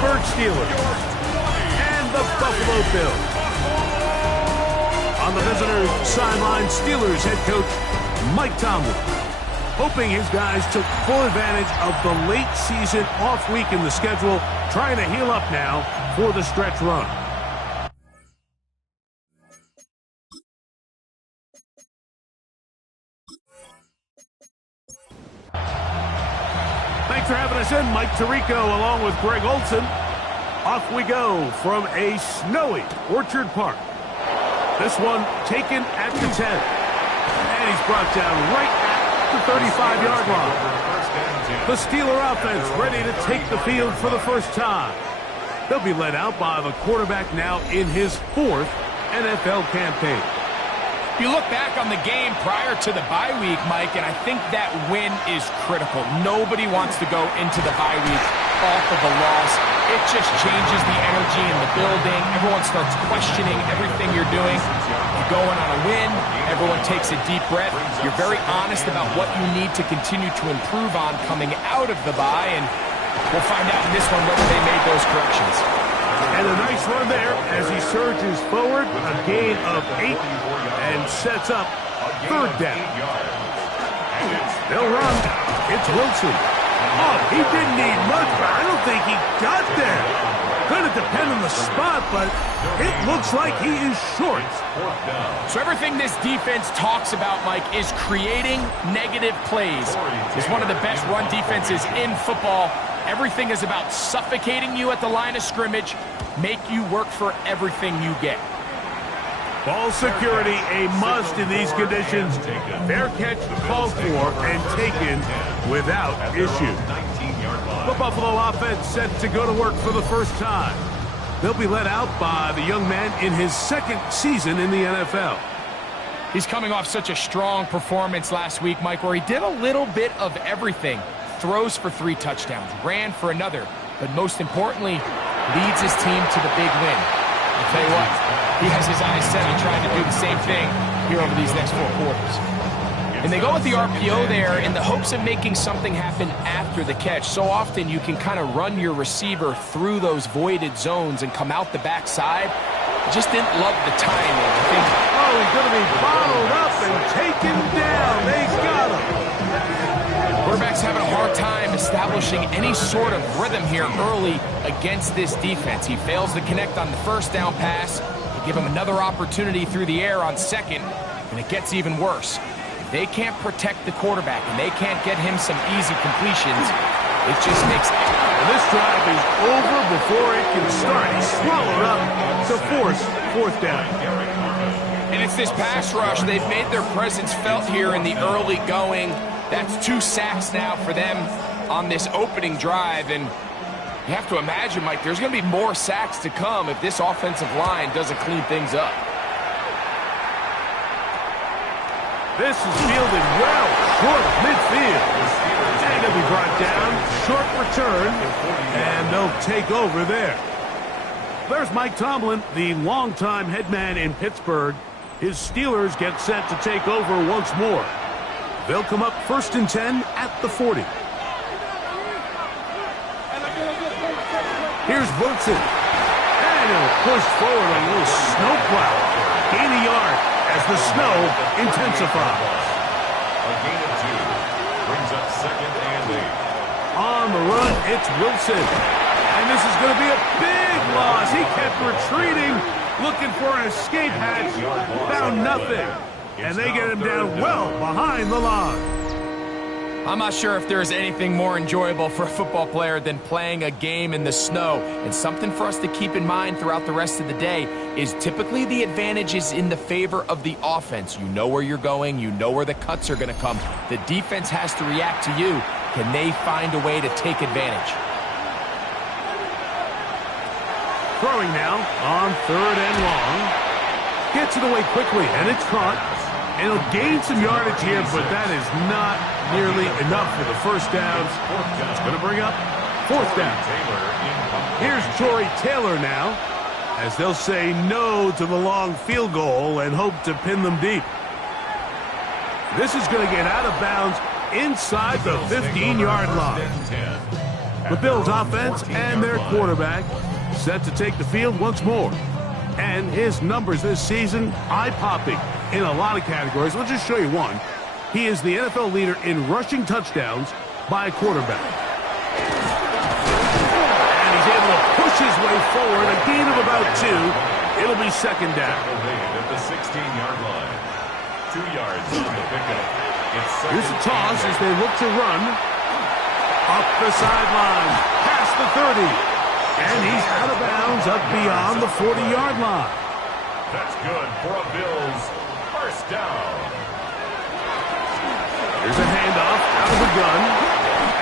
Pittsburgh Steelers and the Buffalo Bills. On the visitors' sideline, Steelers head coach Mike Tomlin, hoping his guys took full advantage of the late season off week in the schedule, trying to heal up now for the stretch run. Thanks for having us in, Mike Tirico, along with Greg Olson. Off we go from a snowy Orchard Park. This one taken at the 10. And he's brought down right at the 35-yard line. The Steeler offense ready to take the field for the first time. They'll be led out by the quarterback now in his 4th NFL campaign. You look back on the game prior to the bye week, Mike, and I think that win is critical. Nobody wants to go into the bye week off of a loss. It just changes the energy in the building. Everyone starts questioning everything you're doing. You go in on a win. Everyone takes a deep breath. You're very honest about what you need to continue to improve on coming out of the bye, and we'll find out in this one whether they made those corrections. And a nice run there as he surges forward, a gain of 8, and sets up 3rd down. They'll run. It's Wilson. Oh, he didn't need much, but I don't think he got there. Going to depend on the spot, but it looks like he is short. So everything this defense talks about, Mike, is creating negative plays. It's one of the best run defenses in football. Everything is about suffocating you at the line of scrimmage, make you work for everything you get. Ball security a must in these conditions. Fair catch called for and taken without issue. The Buffalo offense set to go to work for the first time. They'll be led out by the young man in his 2nd season in the NFL. He's coming off such a strong performance last week, Mike, where he did a little bit of everything. Throws for 3 touchdowns, ran for another, but most importantly, leads his team to the big win. I'll tell you what, he has his eyes set on trying to do the same thing here over these next 4 quarters. And they go with the RPO there in the hopes of making something happen after the catch. So often you can kind of run your receiver through those voided zones and come out the backside. Just didn't love the timing. I think, oh, he's going to be bottled up and taken down. They got him. Quarterback's having a hard time establishing any sort of rhythm here early against this defense. He fails to connect on the 1st down pass. They give him another opportunity through the air on 2nd, and it gets even worse. If they can't protect the quarterback and they can't get him some easy completions, it just makes it. And this drive is over before it can start. He's swallowed up to force 4th down. And it's this pass rush. They've made their presence felt here in the early going. That's 2 sacks now for them on this opening drive, and you have to imagine, Mike, there's going to be more sacks to come if this offensive line doesn't clean things up. This is fielded well, short of midfield. And it'll be brought down, short return, and they'll take over there. There's Mike Tomlin, the longtime head man in Pittsburgh. His Steelers get set to take over once more. They'll come up 1st and 10 at the 40. Here's Wilson. And he'll push forward a little snowplow. Gain a yard as the snow intensifies. A gain of 2 brings up 2nd and 8. On the run, it's Wilson. And this is going to be a big loss. He kept retreating, looking for an escape hatch. Found nothing. And they get him down well behind the line. I'm not sure if there's anything more enjoyable for a football player than playing a game in the snow. And something for us to keep in mind throughout the rest of the day is typically the advantage is in the favor of the offense. You know where you're going. You know where the cuts are going to come. The defense has to react to you. Can they find a way to take advantage? Throwing now on 3rd and long. Gets it away quickly, and it's caught. And he'll gain some yardage here, but that is not nearly enough for the 1st down. It's going to bring up 4th down. Here's Tory Taylor now, as they'll say no to the long field goal and hope to pin them deep. This is going to get out of bounds inside the 15-yard line. The Bills offense and their quarterback set to take the field once more. And his numbers this season, eye-popping in a lot of categories. Let's just show you one. He is the NFL leader in rushing touchdowns by a quarterback. And he's able to push his way forward, a gain of about 2. It'll be second down. At the 16-yard line. 2 yards on the pickup. Here's a toss as they look to run. Up the sideline, past the 30. And he's out of bounds up beyond the 40-yard line. That's good for a Bills first down. Here's a handoff out of the gun.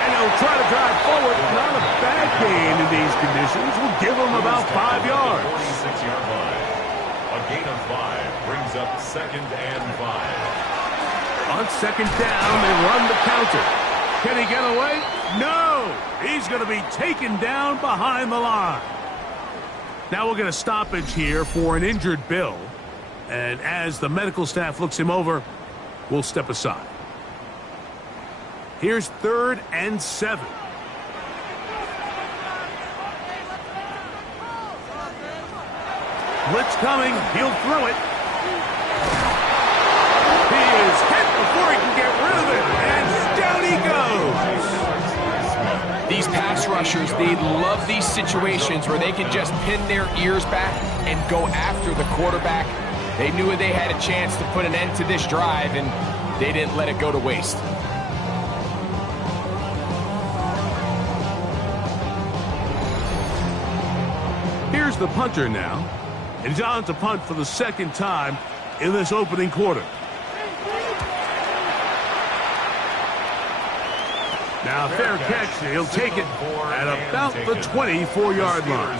And he'll try to drive forward. Not a bad gain in these conditions. We'll give him about 5 yards. 46-yard line. A gain of 5 brings up second and 5. On second down, they run the counter. Can he get away? No! He's going to be taken down behind the line. Now we'll get a stoppage here for an injured Bill. And as the medical staff looks him over, we'll step aside. Here's 3rd and 7. Blitz coming. He'll throw it. He is hit before he can get rid of it. And down he goes. These pass rushers, they love these situations where they can just pin their ears back and go after the quarterback. They knew they had a chance to put an end to this drive, and they didn't let it go to waste. Here's the punter now. And he's on to punt for the second time in this opening quarter. Now, fair catch. He'll take it at about the 24-yard line.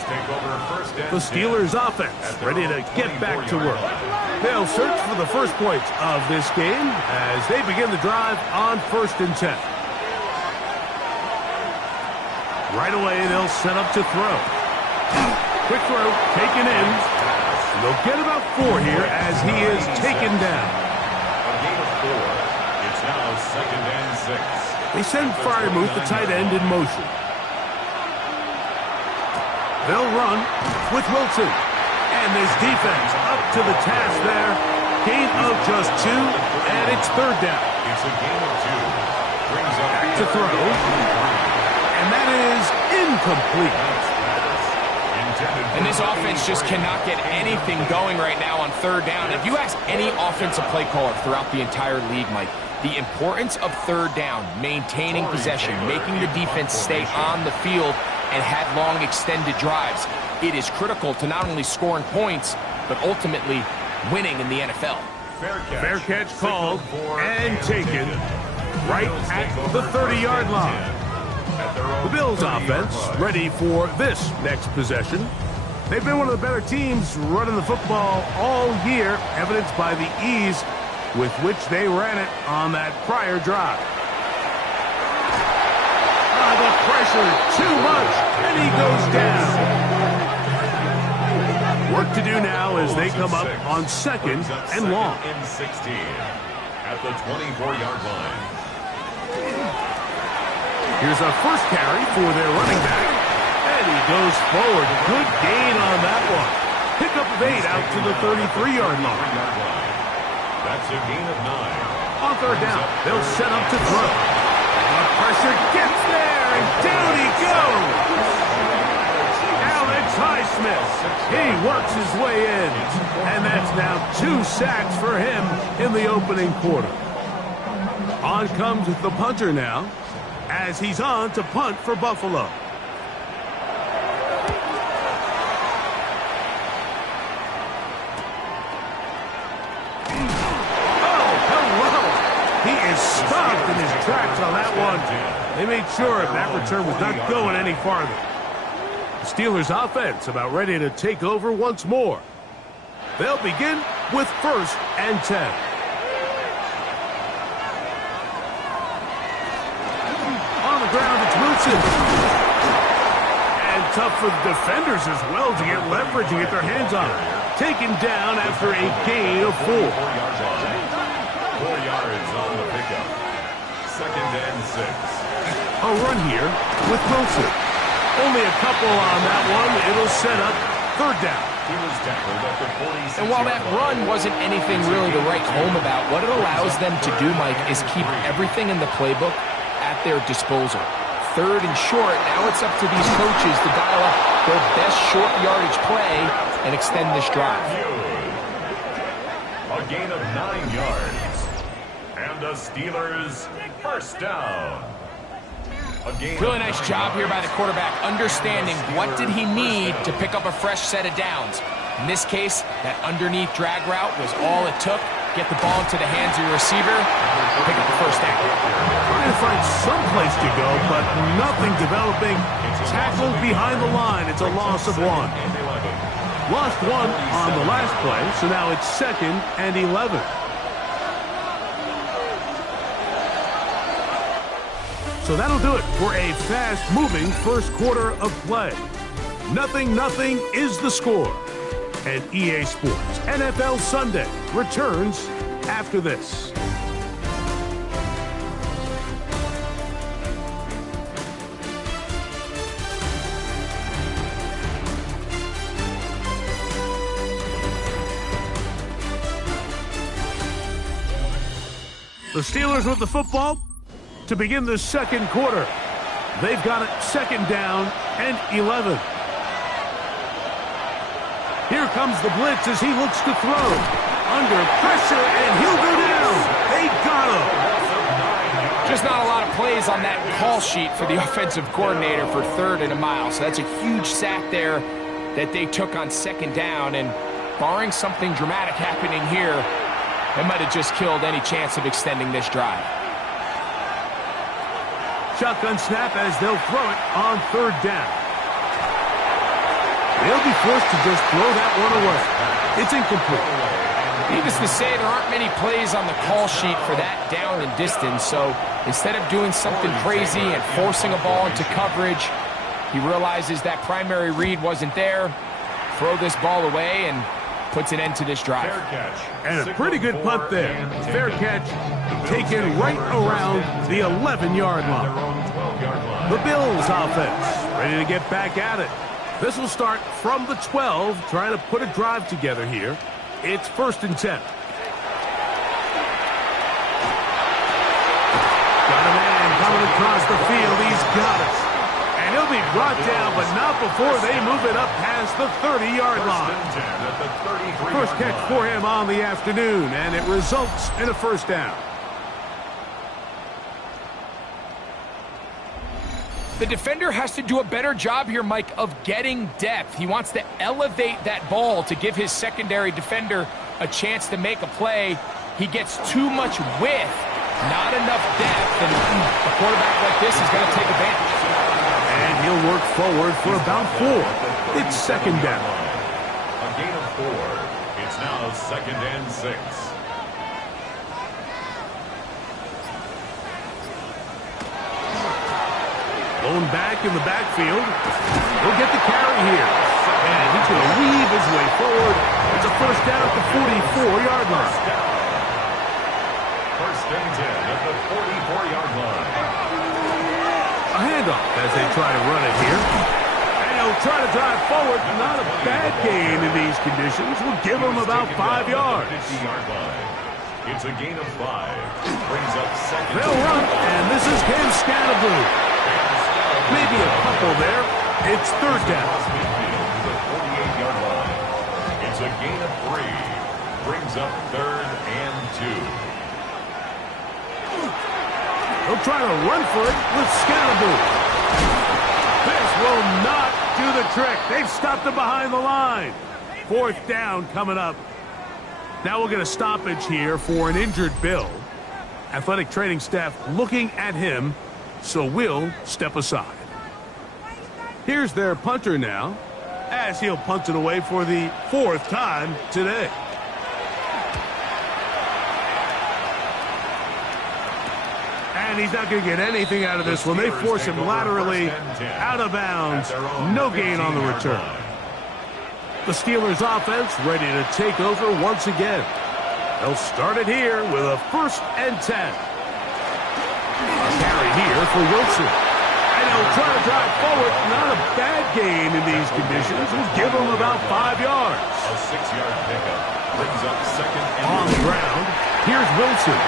The Steelers offense ready to get back to work. They'll search for the first points of this game as they begin the drive on 1st and 10. Right away, they'll set up to throw. Quick throw, taken in. And they'll get about 4 here as he is taken down. A gain of 4. It's now second and 6. They send Freiermuth, the tight end, in motion. They'll run with Wilson. And this defense up to the task there. Gain of just 2, and it's 3rd down. It's a gain of 2. Brings up Back to throw. And that is incomplete. And this offense just cannot get anything going right now on 3rd down. If you ask any offensive play caller throughout the entire league, Mike, the importance of 3rd down, maintaining possession, making the defense stay on the field and have long extended drives, it is critical to not only scoring points, but ultimately winning in the NFL. Fair catch called and taken right at the 30-yard line. The Bills offense ready for this next possession. They've been one of the better teams running the football all year, evidenced by the ease with which they ran it on that prior drive. The pressure, too much, and he goes down. Work to do now as they come up on 2nd and long. In 16 at the 24-yard line. Here's a first carry for their running back. And he goes forward. Good gain on that one. Pickup of 8 out to the 33-yard line. That's a gain of 9. On 3rd down, they'll set up to throw. The pressure gets there, and down he goes. Alex Highsmith. He works his way in. And that's now 2 sacks for him in the opening quarter. On comes the punter now, as he's on to punt for Buffalo. Oh, hello! He is stopped in his tracks on that one. They made sure that return was not going any farther. The Steelers offense about ready to take over once more. They'll begin with 1st and 10. Ground, it's Wilson. And tough for the defenders as well to get leverage and get their hands on it. Taken down after a gain of 4. 4 yards on the pickup. Second and 6. a run here with Wilson. Only a couple on that one. It'll set up third down. He was tackled at the 46. And while that run wasn't anything really to write home about, what it allows them to do, Mike, is keep everything in the playbook at their disposal. Third and short, now it's up to these coaches to dial up their best short yardage play and extend this drive. A gain of 9 yards. And the Steelers first down. Really nice job here by the quarterback, understanding what did he need to pick up a fresh set of downs. In this case, that underneath drag route was all it took. Get the ball into the hands of your receiver, pick up the first down. Trying to find some place to go, but nothing developing. Tackled behind the line. It's a loss of 1. Lost 1 on the last play, so now it's 2nd and 11. So that'll do it for a fast-moving first quarter of play. 0-0 is the score. And EA Sports NFL Sunday returns after this. The Steelers with the football to begin the second quarter. They've got it 2nd down and 11. Here comes the blitz as he looks to throw. Under pressure, and he'll go down. They got him. Just not a lot of plays on that call sheet for the offensive coordinator for 3rd and a mile. So that's a huge sack there that they took on 2nd down. And barring something dramatic happening here, it might have just killed any chance of extending this drive. Shotgun snap as they'll throw it on 3rd down. They'll be forced to just throw that one away. It's incomplete. Needless to say, there aren't many plays on the call sheet for that down and distance, so instead of doing something crazy and forcing a ball into coverage, he realizes that primary read wasn't there, throw this ball away, and puts an end to this drive. And a pretty good punt there. Fair catch taken right around the 11-yard line. The Bills offense ready to get back at it. This will start from the 12, trying to put a drive together here. It's 1st and 10. Got a man coming across the field. He's got it. And he'll be brought down, but not before they move it up past the 30-yard line. First catch for him on the afternoon, and it results in a first down. The defender has to do a better job here, Mike, of getting depth. He wants to elevate that ball to give his secondary defender a chance to make a play. He gets too much width, not enough depth, and a quarterback like this is going to take advantage. And he'll work forward for about 4. It's 2nd down. A gain of 4. It's now 2nd and 6. Blown back in the backfield. He'll get the carry here. And he's going to weave his way forward. It's a first down at the 44-yard line. 1st and 10 at the 44-yard line. A handoff as they try to run it here. And he'll try to drive forward. Not a bad gain in these conditions. We'll give him about 5 yards. It's a gain of 5. Brings up 2nd. They'll run, and this is Cam Scannaboo. Maybe a couple there. It's 3rd down. The 48-yard line. It's a gain of 3. Brings up 3rd and 2. He'll try to run for it with Scannaboo. This will not do the trick. They've stopped him behind the line. 4th down coming up. Now we'll get a stoppage here for an injured Bill. Athletic training staff looking at him, so we'll step aside. Here's their punter now, as he'll punt it away for the 4th time today. And he's not going to get anything out of this one. They force him laterally out of bounds. No gain on the return. The Steelers offense ready to take over once again. They'll start it here with a 1st and 10. A carry here for Wilson. he'll try to drive forward. Not a bad gain in these conditions. Will give him about 5 yards. A 6-yard pickup brings up second and On the ground, here's Wilson.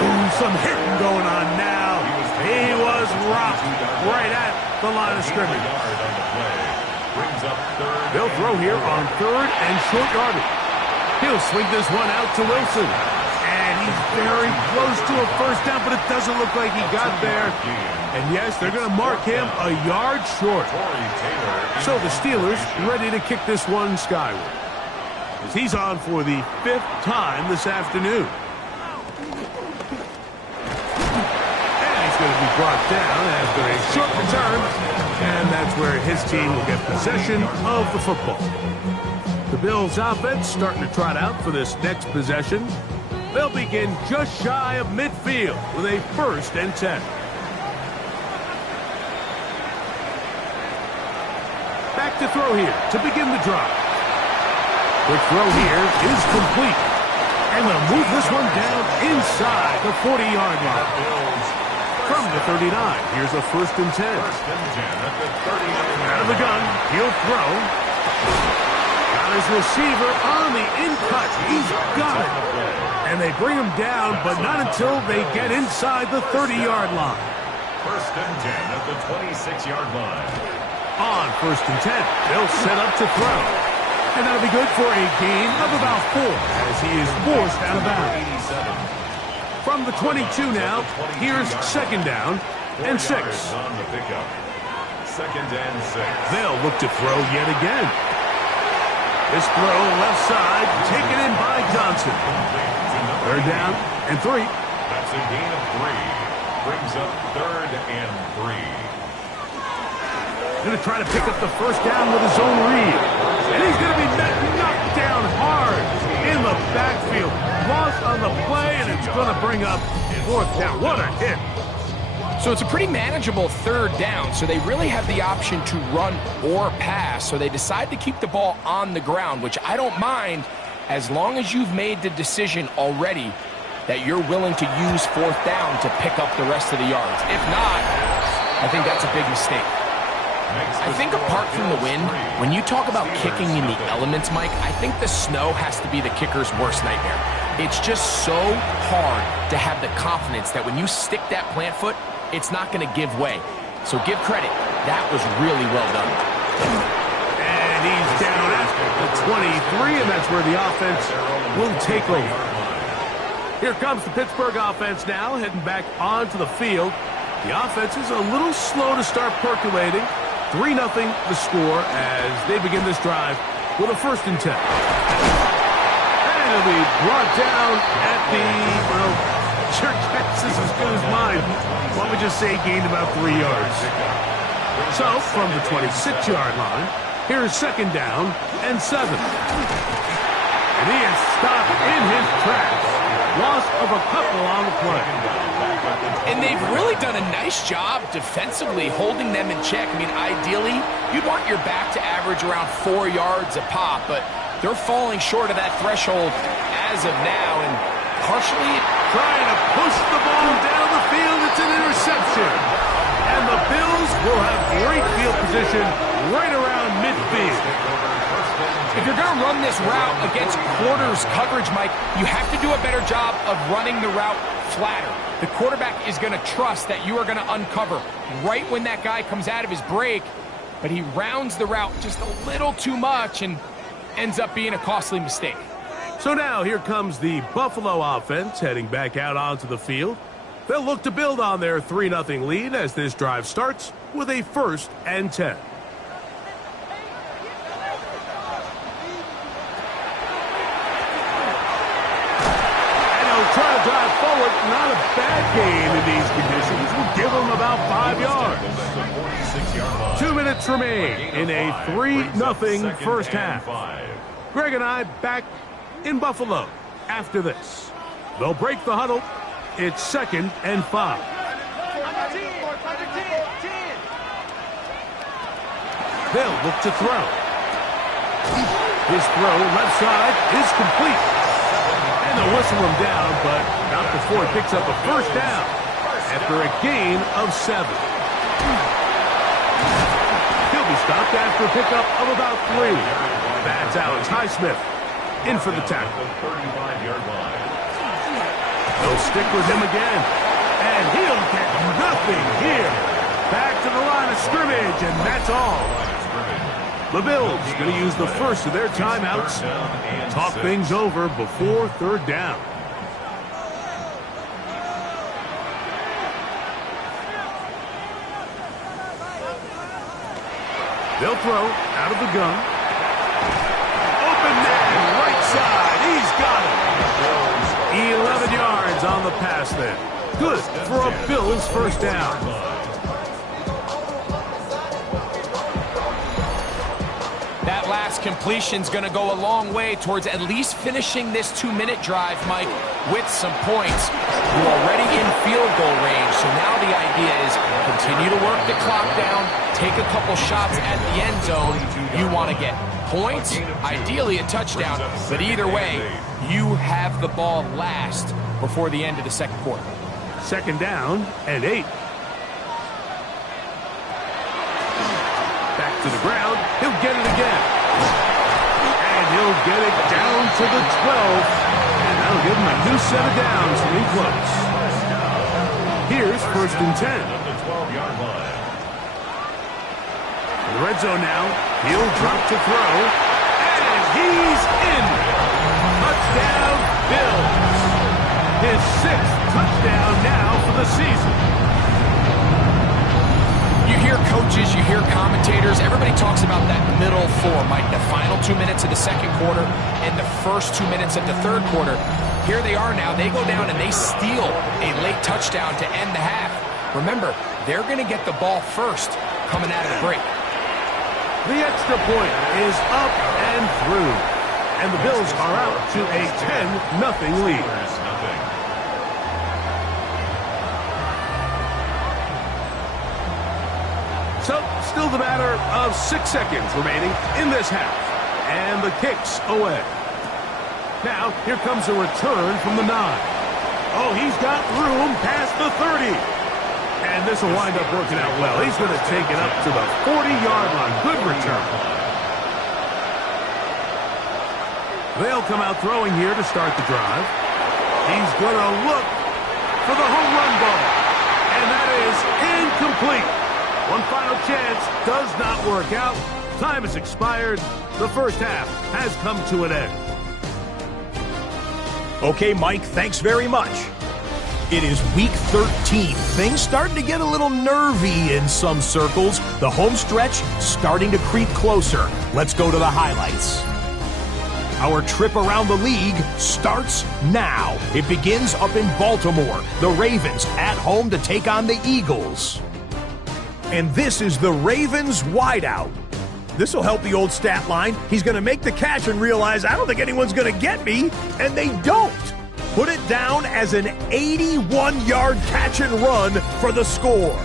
Ooh, some hitting going on now. He was rocked right at the line of scrimmage. Brings up third. They'll throw here on 3rd and short yardage. He'll swing this one out to Wilson. And he's very close to a first down, but it doesn't look like he got there. And yes, they're going to mark him a yard short. So the Steelers ready to kick this one skyward, as he's on for the 5th time this afternoon. And he's going to be brought down after a short return. And that's where his team will get possession of the football. The Bills offense starting to trot out for this next possession. They'll begin just shy of midfield with a 1st and 10. Back to throw here to begin the drive. Quick throw here is complete. And they'll move this one down inside the 40-yard line. From the 39, here's a 1st and 10. Out of the gun, he'll throw. Got his receiver on the in-cut. He's got it. And they bring him down, but not until they get inside the 30-yard line. 1st and 10 at the 26-yard line. On 1st and 10, they'll set up to throw. And that'll be good for a gain of about 4 as he is forced out of bounds. From the 22 now, here's 2nd down and 6. On the pickup. 2nd and 6. They'll look to throw yet again. This throw left side taken in by Johnson. 3rd down and 3. That's a gain of 3. Brings up 3rd and 3. Going to try to pick up the 1st down with his own read. And he's going to be knocked down hard in the backfield. Loss on the play, and it's going to bring up 4th down. What a hit. So it's a pretty manageable 3rd down, so they really have the option to run or pass, so they decide to keep the ball on the ground, which I don't mind as long as you've made the decision already that you're willing to use 4th down to pick up the rest of the yards. If not, I think that's a big mistake. I think apart from the wind, when you talk about kicking in the elements, Mike, I think the snow has to be the kicker's worst nightmare. It's just so hard to have the confidence that when you stick that plant foot, it's not going to give way. So give credit. That was really well done. And he's down at the 23, and that's where the offense will take over. Here comes the Pittsburgh offense now, heading back onto the field. The offense is a little slow to start percolating. 3-0 the score as they begin this drive with a 1st and 10. And it'll be brought down at the, well, sure guess this is good as mine. Why don't we just say gained about 3 yards. So, from the 26-yard line, here's 2nd down and 7. And he is stopped in his tracks. Loss of a couple on the play. And they've really done a nice job defensively holding them in check. I mean, ideally, you'd want your back to average around 4 yards a pop, but they're falling short of that threshold as of now, and partially trying to push the ball down the field. It's an interception. And the Bills will have great field position right around midfield. If you're going to run this route against quarters coverage, Mike, you have to do a better job of running the route flatter. The quarterback is going to trust that you are going to uncover right when that guy comes out of his break, but he rounds the route just a little too much and ends up being a costly mistake. So now here comes the Buffalo offense heading back out onto the field. They'll look to build on their 3-0 lead as this drive starts with a 1st and 10. Try to drive forward. Not a bad game in these conditions. Will give them about 5 yards. 2 minutes remain in a 3-0 first half. Greg and I back in Buffalo after this. They'll break the huddle. It's 2nd and 5. They'll look to throw. His throw left side is complete. And they'll whistle him down, but not before he picks up a 1st down after a gain of 7. Stopped after a pickup of about 3. That's Alex Highsmith in for the tackle. The 35-yard line. They'll stick with him again. And he'll get nothing here. Back to the line of scrimmage, and that's all. The Bills going to use the first of their timeouts. Talk things over before third down. They'll throw out of the gun. Open man, right side. He's got it. 11 yards on the pass there. Good for a Bills first down. That last completion's going to go a long way towards at least finishing this 2-minute drive, Mike, with some points. You're already in field goal range, so now the idea is continue to work the clock down, take a couple shots at the end zone. You want to get points, ideally a touchdown, but either way, you have the ball last before the end of the second quarter. Second down and 8. Back to the ground. He'll get it again. And he'll get it down to the 12. And that'll give him a new set of downs to be close. Here's first and 10. The 12-yard line. In the red zone now. He'll drop to throw. And he's in. Touchdown, Bills. His 6th touchdown now for the season. You hear coaches, you hear commentators, everybody talks about that middle 4, Mike, the final 2 minutes of the second quarter and the first 2 minutes of the third quarter. Here they are now. They go down and they steal a late touchdown to end the half. Remember, they're going to get the ball first coming out of the break. The extra point is up and through. And the Bills are out to a 10-0 lead. So, still the matter of 6 seconds remaining in this half. And the kick's away. Now, here comes a return from the 9. Oh, he's got room past the 30. And this will wind up working out well. He's going to take it up to the 40-yard line. Good return. They'll come out throwing here to start the drive. He's going to look for the home run ball. And that is incomplete. One final chance does not work out. Time has expired. The first half has come to an end. Okay, Mike, thanks very much. It is week 13. Things starting to get a little nervy in some circles. The home stretch starting to creep closer. Let's go to the highlights. Our trip around the league starts now. It begins up in Baltimore. The Ravens at home to take on the Eagles. And this is the Ravens wideout. This will help the old stat line. He's going to make the catch and realize, I don't think anyone's going to get me, and they don't. Put it down as an 81-yard catch and run for the score.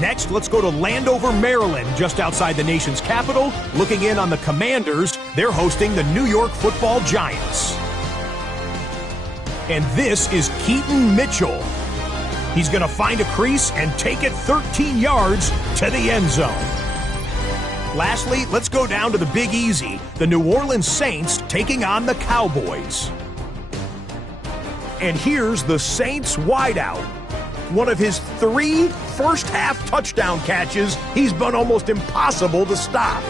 Next, let's go to Landover, Maryland, just outside the nation's capital. Looking in on the Commanders, they're hosting the New York Football Giants. And this is Keaton Mitchell. He's going to find a crease and take it 13 yards to the end zone. Lastly, let's go down to the Big Easy. The New Orleans Saints taking on the Cowboys. And here's the Saints wideout. One of his 3 first-half touchdown catches, he's been almost impossible to stop.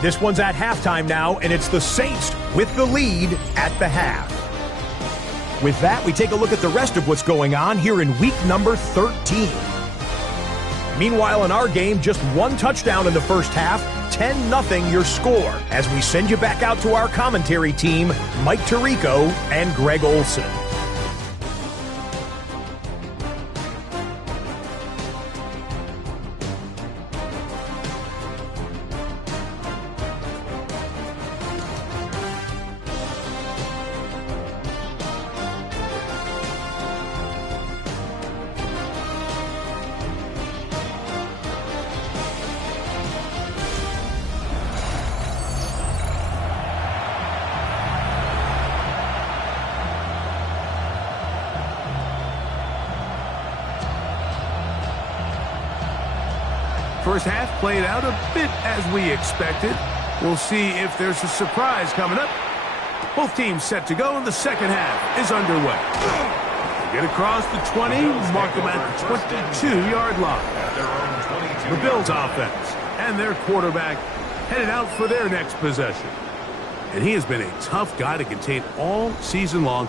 This one's at halftime now, and it's the Saints with the lead at the half. With that, we take a look at the rest of what's going on here in week number 13. Meanwhile, in our game, just 1 touchdown in the first half, 10-0 your score, as we send you back out to our commentary team, Mike Tirico and Greg Olson. First half played out a bit as we expected. We'll see if there's a surprise coming up. Both teams set to go, and the second half is underway. Get across the 20, mark them at the 22-yard line. The Bills offense and their quarterback headed out for their next possession. And he has been a tough guy to contain all season long.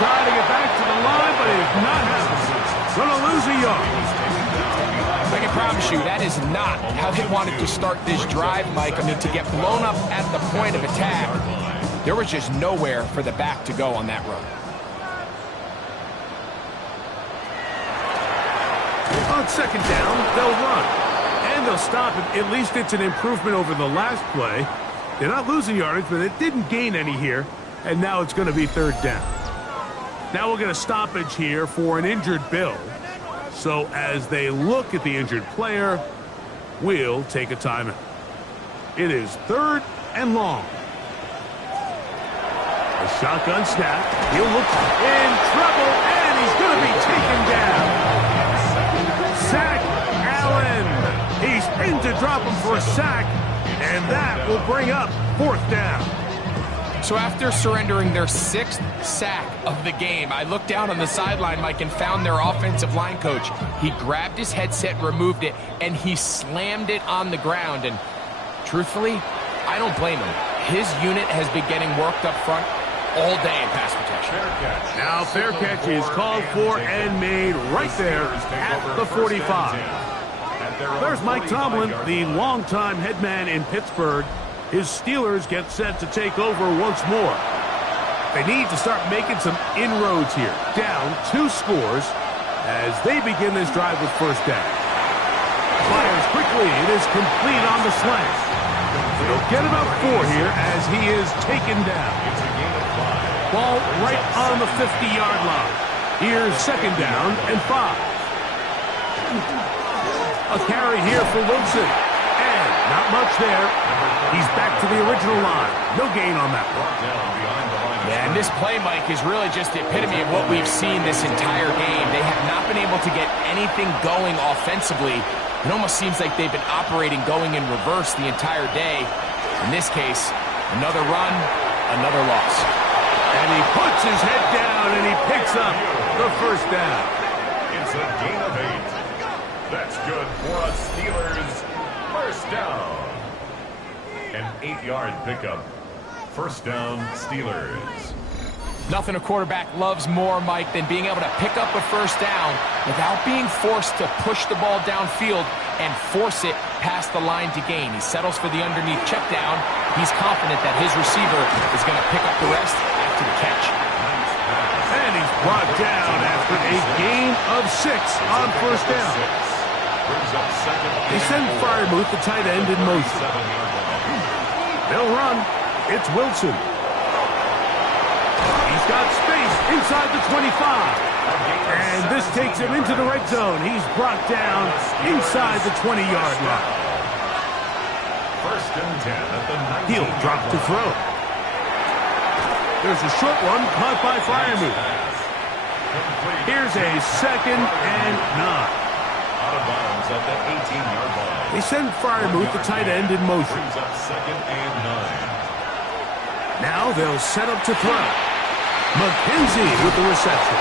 Trying to get back to the line, but it's not happening. Going to lose a yard. I can promise you that is not how they wanted to start this drive, Mike. I mean, to get blown up at the point of attack, there was just nowhere for the back to go on that run. On second down, they'll run. And they'll stop it. At least it's an improvement over the last play. They're not losing yardage, but it didn't gain any here. And now it's going to be third down. Now we'll get a stoppage here for an injured Bill. So as they look at the injured player, we'll take a timeout. It is third and long. A shotgun snap. He'll look in trouble, and he's going to be taken down. Sack Allen. He's in to drop him for a sack, and that will bring up fourth down. So after surrendering their 6th sack of the game, I looked down on the sideline, Mike, and found their offensive line coach. He grabbed his headset, removed it, and he slammed it on the ground. And truthfully, I don't blame him. His unit has been getting worked up front all day in pass protection. Now fair catch is called for and made right there at the 45. There's Mike Tomlin, the longtime head man in Pittsburgh. His Steelers get set to take over once more. They need to start making some inroads here. Down 2 scores as they begin this drive with first down. Fires quickly. It is complete on the slant. They'll get about 4 here as he is taken down. Ball right on the 50-yard line. Here's second down and 5. A carry here for Wilson. And not much there. He's back to the original line. No gain on that one. Yeah, and this play, Mike, is really just the epitome of what we've seen this entire game. They have not been able to get anything going offensively. It almost seems like they've been operating going in reverse the entire day. In this case, another run, another loss. And he puts his head down and he picks up the first down. It's a gain of 8. That's good for a Steelers first down. An 8-yard pickup. First down, Steelers. Nothing a quarterback loves more, Mike, than being able to pick up a first down without being forced to push the ball downfield and force it past the line to gain. He settles for the underneath check down. He's confident that his receiver is going to pick up the rest after the catch. of 6 on first down. They send Freiermuth, the tight end, in motion. They'll run. It's Wilson. He's got space inside the 25. And this takes him into the red zone. He's brought down inside the 20-yard line. First and 10 at the 19. He'll drop to throw. There's a short one caught by Freiermuth. Here's a 2nd and 9. Out of bounds at the 18-yard line. They send Freiermuth, the tight end, in motion. Brings up 2nd and 9. Now they'll set up to throw. McKenzie with the reception.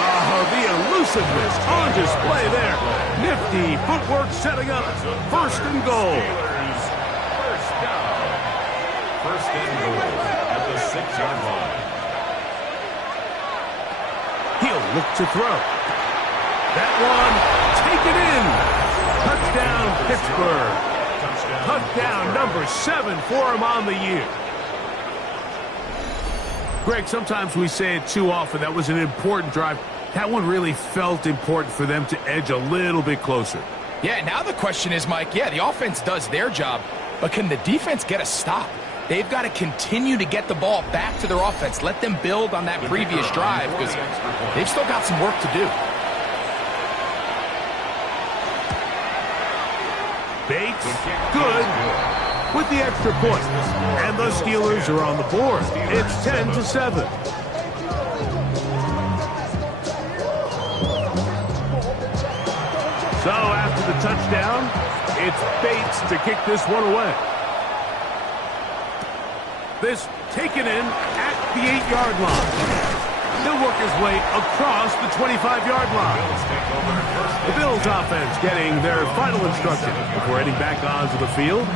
Oh, the elusiveness on display there. Nifty footwork setting up first and goal. Steelers, first down. First and goal at the 6-yard line. He'll look to throw. That one, take it in. Touchdown, Pittsburgh. Touchdown number 7 for him on the year. Greg, sometimes we say it too often. That was an important drive. That one really felt important for them to edge a little bit closer. Yeah, now the question is, Mike, yeah, the offense does their job, but can the defense get a stop? They've got to continue to get the ball back to their offense. Let them build on that previous drive because they've still got some work to do. Bates, good, with the extra point. And the Steelers are on the board. It's 10-7. So after the touchdown, it's Bates to kick this one away. This taken in at the 8-yard line. He'll work his way across the 25-yard line. The Bills offense getting their final instruction before heading back onto the field.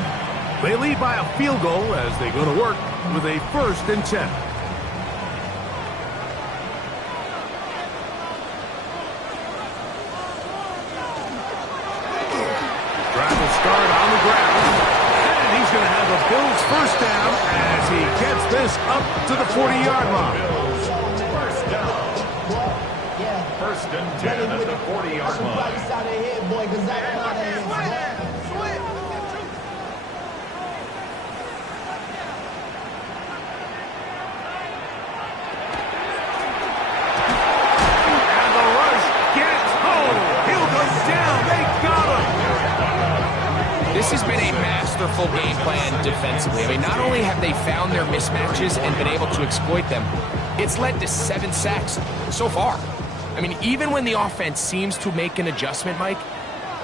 They lead by a field goal as they go to work with a 1st and 10. Drive will start on the ground. And he's going to have a Bills first down as he gets this up to the 40-yard line. First down. First and 10 at the 40-yard line. And the rush gets home. He'll go down. They got him. This has been a masterful game plan defensively. I mean, not only have they found their mismatches and been able to exploit them, it's led to 7 sacks so far. I mean, even when the offense seems to make an adjustment, Mike,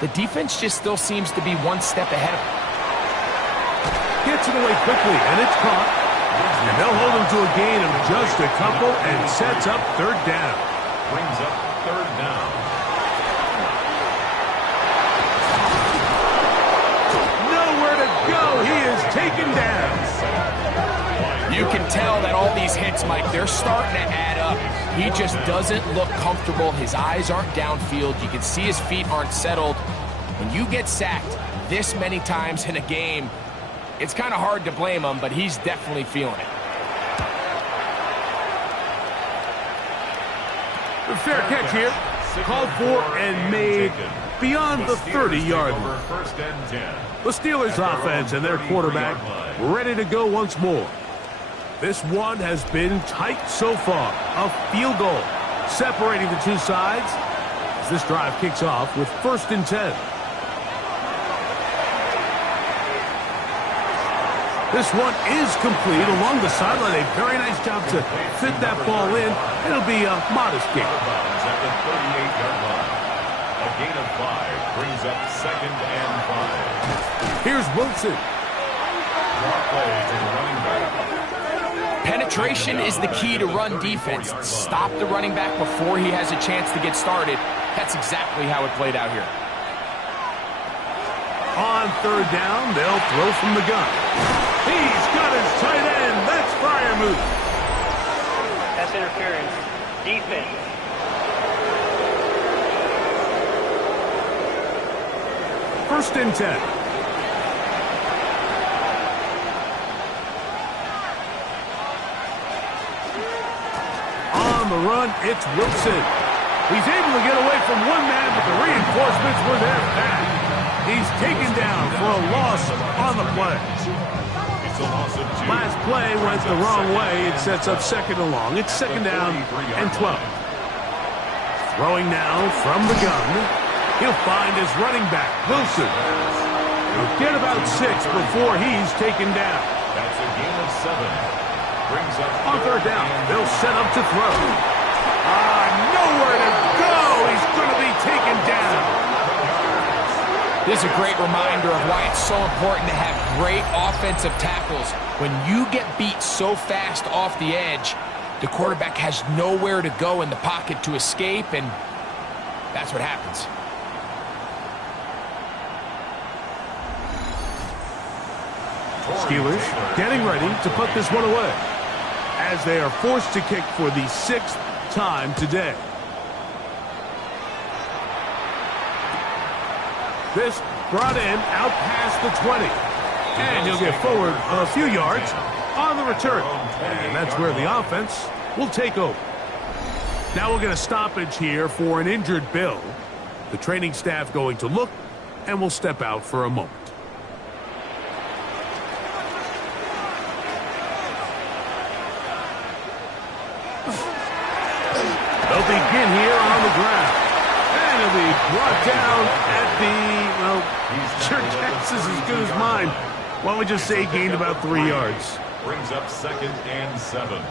the defense just still seems to be one step ahead of them. Gets it away quickly, and it's caught. And they'll hold him to a gain of just a couple and sets up 3rd down. Brings up 3rd down. Nowhere to go. He is taken down. You can tell that all these hits, Mike, they're starting to add up. He just doesn't look comfortable. His eyes aren't downfield. You can see his feet aren't settled. When you get sacked this many times in a game, it's kind of hard to blame him, but he's definitely feeling it. The fair catch here. Called for and made beyond the 30-yard line. First and 10. The Steelers offense and their quarterback ready to go once more. This one has been tight so far. A field goal separating the two sides as this drive kicks off with 1st and 10. This one is complete along the sideline. A very nice job to fit that ball in. It'll be a modest gain. At the 38-yard line. A gain of 5 brings up 2nd and 5. Here's Wilson. Play to the running back. Penetration is the key to run defense. Stop the running back before he has a chance to get started. That's exactly how it played out here. On 3rd down, they'll throw from the gun. He's got his tight end. That's Freiermuth. That's interference. Defense. First and 10. On the run, it's Wilson. He's able to get away from one man, but the reinforcements were there fast. He's taken down for a loss on the play. It's a loss of 2. Last play went the wrong way. It sets up second and long. It's second down and 12. Throwing now from the gun. He'll find his running back, Wilson. He'll get about 6 before he's taken down. That's a gain of 7. Brings up On third down, they'll set up to throw. Nowhere to go. He's going to be taken down. This is a great reminder of why it's so important to have great offensive tackles. When you get beat so fast off the edge, the quarterback has nowhere to go in the pocket to escape, and that's what happens. Steelers getting ready to put this one away as they are forced to kick for the 6th time today. This brought in out past the 20. And he'll get forward a few yards on the return. And that's where the offense will take over. Now we'll get a stoppage here for an injured Bill. The training staff going to look and will step out for a moment. They'll begin here on the ground. And he'll be brought down at the, well, your guess is as good as mine. Why don't we just say gained about 3 yards. Brings up second and 7.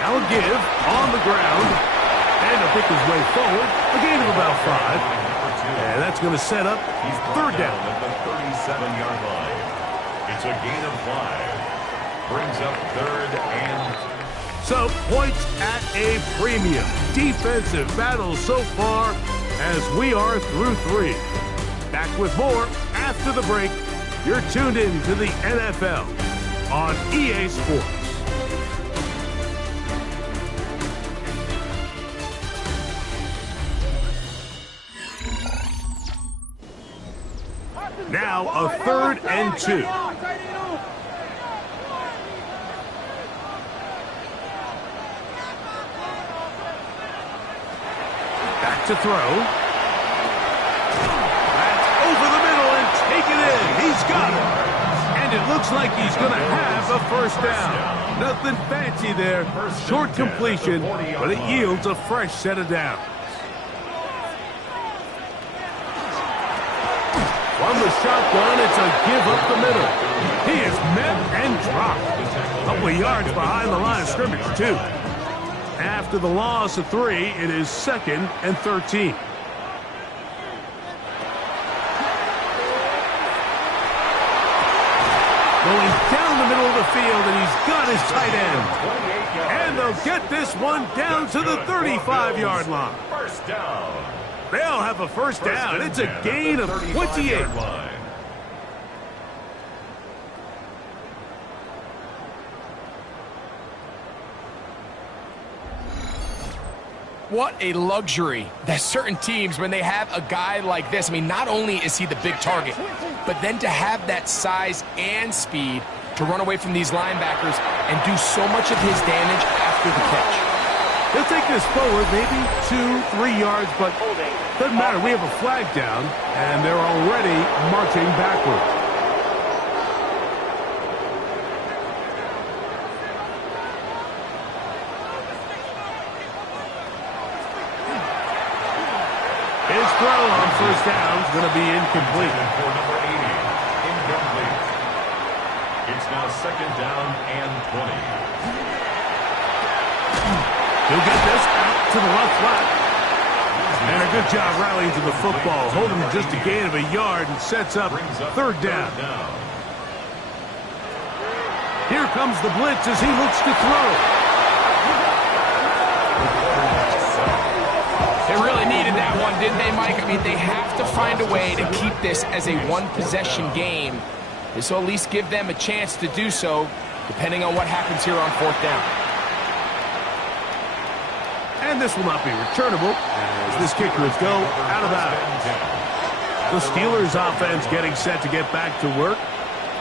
Now a give on the ground. And he'll pick his way forward. A gain of about 5. And that's going to set up third down. At the 37-yard line. It's a gain of 5. Brings up third and 2. So, points at a premium. Defensive battle so far as we are through 3. Back with more after the break. You're tuned in to the NFL on EA Sports. Now a third and 2. Back to throw. That's over the middle and taken in. He's got it. And it looks like he's going to have a first down. Nothing fancy there. Short completion, but it yields a fresh set of downs. From the shotgun, it's a give up the middle. He is met and dropped. A couple of yards behind the line of scrimmage, too. After the loss of 3, it is second and 13. Going down the middle of the field, and he's got his tight end. And they'll get this one down to the 35-yard line. First down. They'll have a first down. It's a gain of 28. What a luxury that certain teams, when they have a guy like this, I mean, not only is he the big target, but then to have that size and speed to run away from these linebackers and do so much of his damage after the catch. He'll take this forward maybe 2-3 yards, but doesn't matter. We have a flag down, and they're already marching backward. His throw on first down is going to be incomplete. For number 80, incomplete. It's now second down and 20. He'll get this out to the left flat. And a good job rallying to the football, holding just a gain of a yard and sets up third down. Here comes the blitz as he looks to throw. They really needed that one, didn't they, Mike? I mean, they have to find a way to keep this as a one-possession game. This will at least give them a chance to do so, depending on what happens here on fourth down. And this will not be returnable as this kicker is go out of bounds. The Steelers offense getting set to get back to work.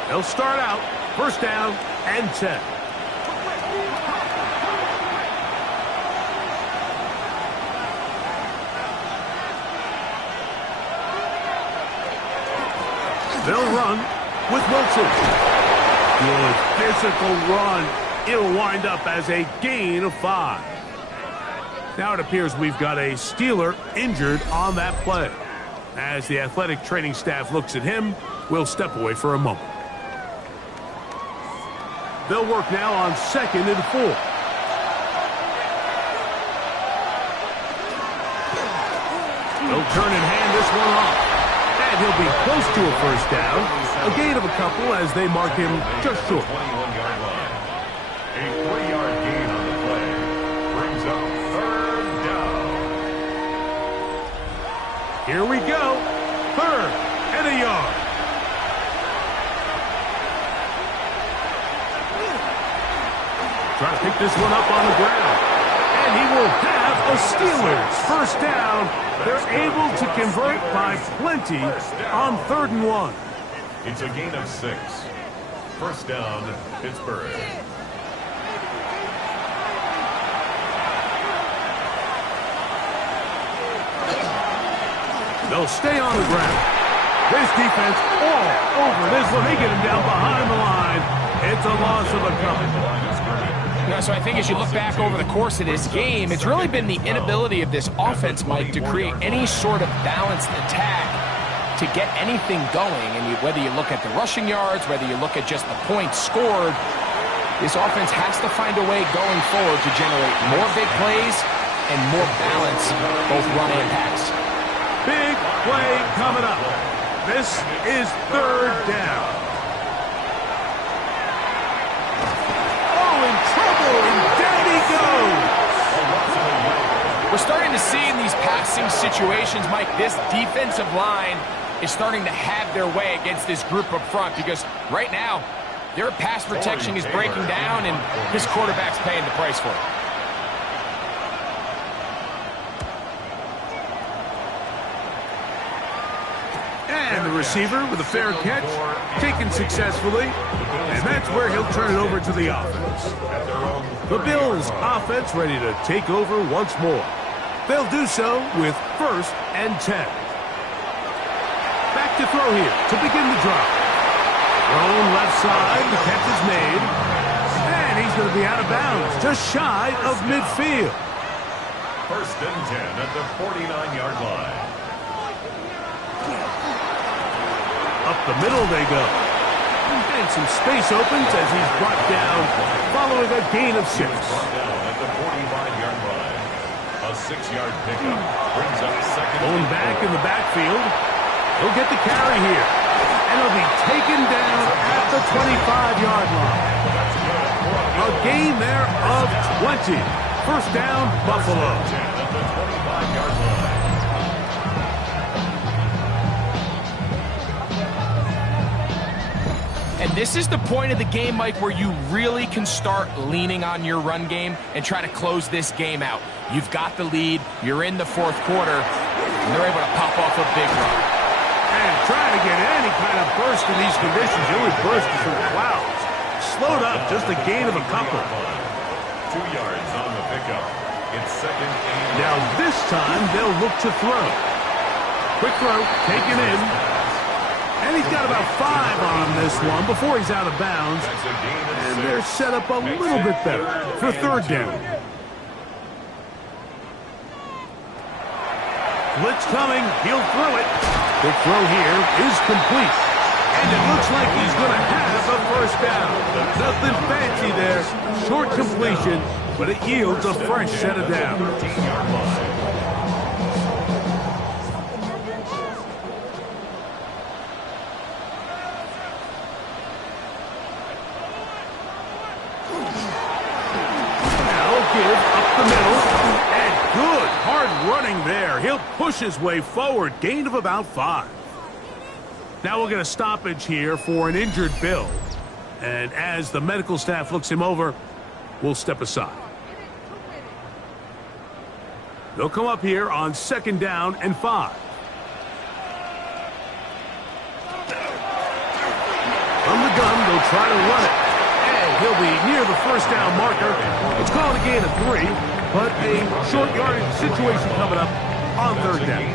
They'll start out first down and 10. They'll run with Wilson. Good physical run. It'll wind up as a gain of 5. Now it appears we've got a Steeler injured on that play. As the athletic training staff looks at him, we'll step away for a moment. They'll work now on 2nd and 4. They'll turn and hand this one off. And he'll be close to a first down. A gain of a couple as they mark him just short. 21-yard line. A 3-yard gain on the play. Brings up 3rd down. Here we go. 3rd and a yard. Trying to pick this one up on the ground. And he will have a Steelers first down. They're able to convert by plenty on 3rd and 1. It's a gain of 6. First down, Pittsburgh. They'll stay on the ground. This defense all over this one. They get him down behind the line. It's a loss of a couple. So I think as you look back over the course of this game, it's really been the inability of this offense, Mike, to create any sort of balanced attack to get anything going. And whether you look at the rushing yards, whether you look at just the points scored, this offense has to find a way going forward to generate more big plays and more balance, both run and pass. Big play coming up. This is 3rd down. In trouble, and down he goes. We're starting to see in these passing situations, Mike, this defensive line is starting to have their way against this group up front because right now, their pass protection is breaking down and this quarterback's paying the price for it. And the receiver with a fair catch, taken successfully, and that's where he'll turn it over to the offense. The Bills' offense ready to take over once more. They'll do so with 1st and 10. Back to throw here to begin the drive. Thrown left side, the catch is made, and he's going to be out of bounds, just shy of midfield. 1st and 10 at the 49-yard line. Up the middle they go. And some space opens as he's brought down following a gain of 6. Brought down at the 45-yard line. A 6-yard pickup brings up 2nd. Going back in the backfield. He'll get the carry here. And he'll be taken down at the 25-yard line. A gain there of 20. First down, Buffalo. 10 at the 25-yard line. And this is the point of the game, Mike, where you really can start leaning on your run game and try to close this game out. You've got the lead, you're in the 4th quarter, and they're able to pop off a big run. And trying to get any kind of burst in these conditions, the only burst is through clouds. Slowed up, just a gain of a couple. 2 yards on the pickup. It's 2nd and... Now this time, they'll look to throw. Quick throw, taken in. And he's got about 5 on this one before he's out of bounds. And they're set up a little bit better for 3rd down. Blitz coming. He'll throw it. The throw here is complete. And it looks like he's going to have a first down. Nothing fancy there. Short completion, but it yields a fresh set of downs. 13-yard line. Up the middle, and good hard running there. He'll push his way forward, gain of about 5. Now we'll get a stoppage here for an injured Bill. And as the medical staff looks him over, we'll step aside. They'll come up here on 2nd down and 5. From the gun, they'll try to run it. He'll be near the first down marker. It's called a gain of 3, but a short yardage situation coming up on 3rd down.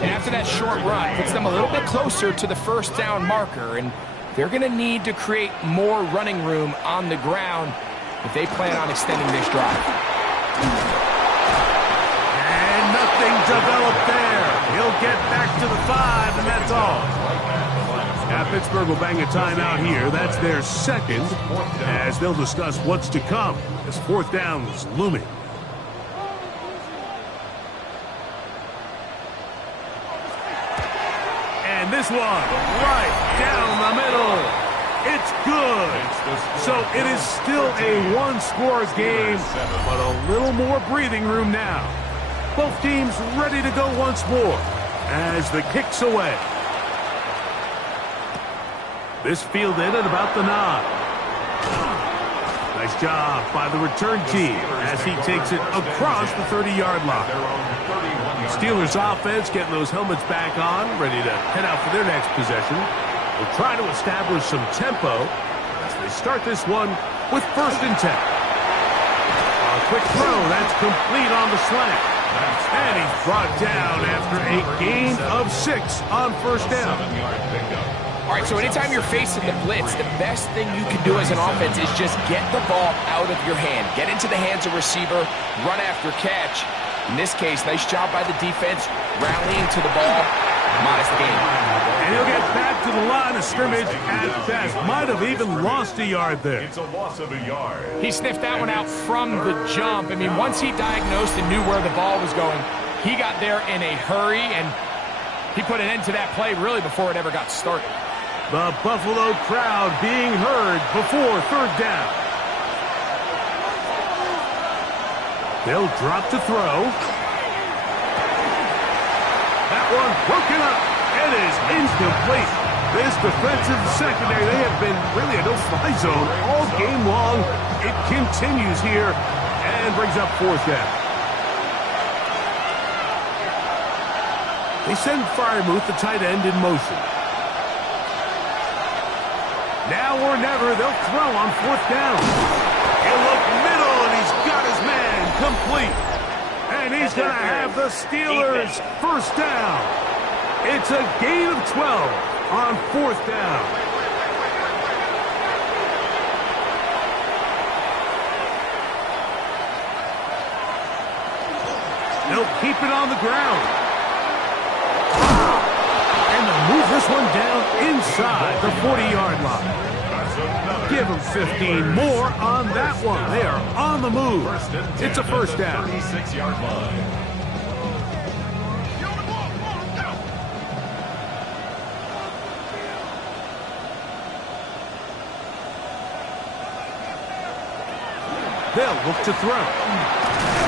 And after that short run, puts them a little bit closer to the first down marker, and they're going to need to create more running room on the ground if they plan on extending this drive. And nothing developed there. He'll get back to the 5, and that's all. Now Pittsburgh will bang a timeout here. That's their second, as they'll discuss what's to come. This fourth down is looming. And this one, right down the middle. It's good. So it is still a one-score game, but a little more breathing room now. Both teams ready to go once more as the kick's away. This fielded at about the 9. Nice job by the return team as he takes it across the 30-yard line. Steelers offense getting those helmets back on, ready to head out for their next possession. They'll try to establish some tempo as they start this one with 1st and 10. A quick throw, that's complete on the slant. And he's brought down after a gain of 6 on 1st down. All right, so anytime you're facing the blitz, the best thing you can do as an offense is just get the ball out of your hand. Get into the hands of receiver, run after catch. In this case, nice job by the defense, rallying to the ball. Modest gain. And he'll get back to the line of scrimmage at best. Might have even lost a yard there. It's a loss of a yard. He sniffed that one out from the jump. I mean, once he diagnosed and knew where the ball was going, he got there in a hurry, and he put an end to that play really before it ever got started. The Buffalo crowd being heard before 3rd down. They'll drop to throw. That one broken up. It is incomplete. This defensive secondary, they have been really a no-fly zone all game long. It continues here and brings up 4th down. They send Freiermuth, the tight end, in motion. Now or never, they'll throw on 4th down. He'll look middle, and he's got his man complete. And he's going to have the Steelers' 1st down. It's a gain of 12 on 4th down. They'll keep it on the ground. And they'll move this one down inside the 40-yard line. Give them 15 more on that one. They are on the move. It's a 1st down. 36-yard line. They'll look to throw.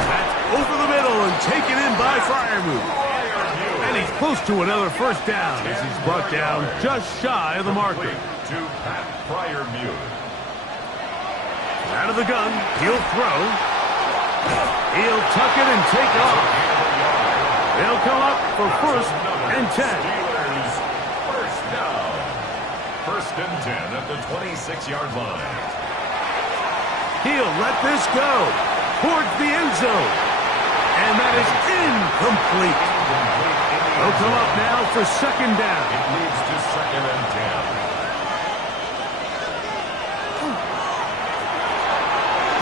That's over the middle and taken in by Freiermuth. And he's close to another 1st down as he's brought down just shy of the marker. To Pat Freiermuth. Out of the gun, he'll throw. He'll tuck it and take off. They'll come up for 1st and 10. Steelers 1st down. 1st and 10 at the 26-yard line. He'll let this go towards the end zone. And that is incomplete. They'll come up now for 2nd down. It moves to 2nd and 10.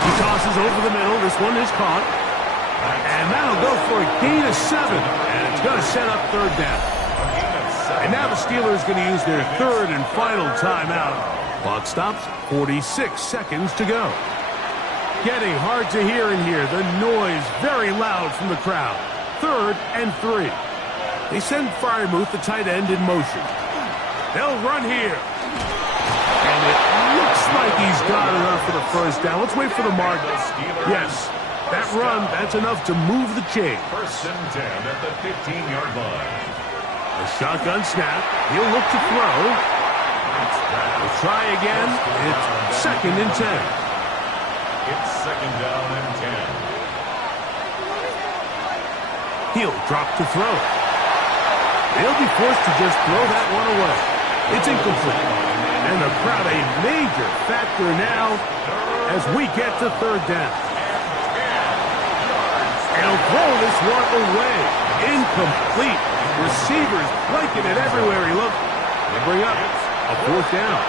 He tosses over the middle. This one is caught. And that'll go for a gain of 7. And it's going to set up 3rd down. And now the Steelers going to use their 3rd and final timeout. Clock stops, 46 seconds to go. Getting hard to hear in here. The noise very loud from the crowd. 3rd and 3. They send Freiermuth, the tight end, in motion. They'll run here. And it looks like he's got enough for the 1st down. Let's wait for the mark. Yes, that run, that's enough to move the chain. 1st and 10 at the 15-yard line. A shotgun snap. He'll look to throw. We'll try again. It's 2nd and 10. It's 2nd down and 10. He'll drop to throw. They'll be forced to just throw that one away. It's incomplete. And the crowd a major factor now as we get to 3rd down. They'll throw this one away. Incomplete. Receivers blanking it everywhere he looked. They bring up a 4th down.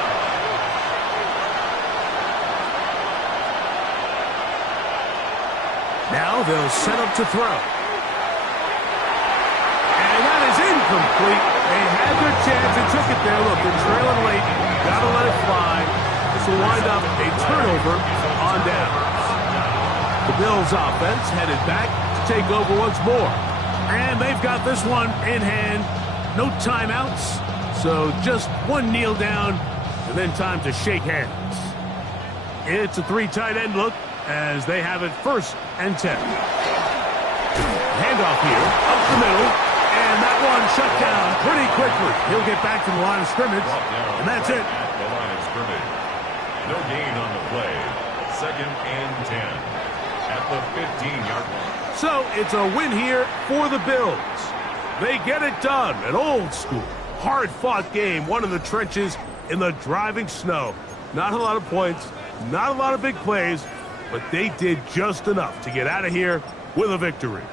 Now they'll set up to throw. And that is incomplete. They had their chance and took it there. Look, they're trailing late. Got to let it fly. This will wind up a turnover on downs. The Bills offense headed back to take over once more. And they've got this one in hand. No timeouts. So just one kneel down and then time to shake hands. It's a 3 tight end look as they have it 1st and 10. Handoff here, up the middle, and that one shut down pretty quickly. He'll get back to the line of scrimmage, and that's it. The line of scrimmage. No gain on the play. 2nd and 10 at the 15-yard line. So it's a win here for the Bills. They get it done. An old school, hard-fought game, one in the trenches in the driving snow. Not a lot of points, not a lot of big plays, but they did just enough to get out of here with a victory.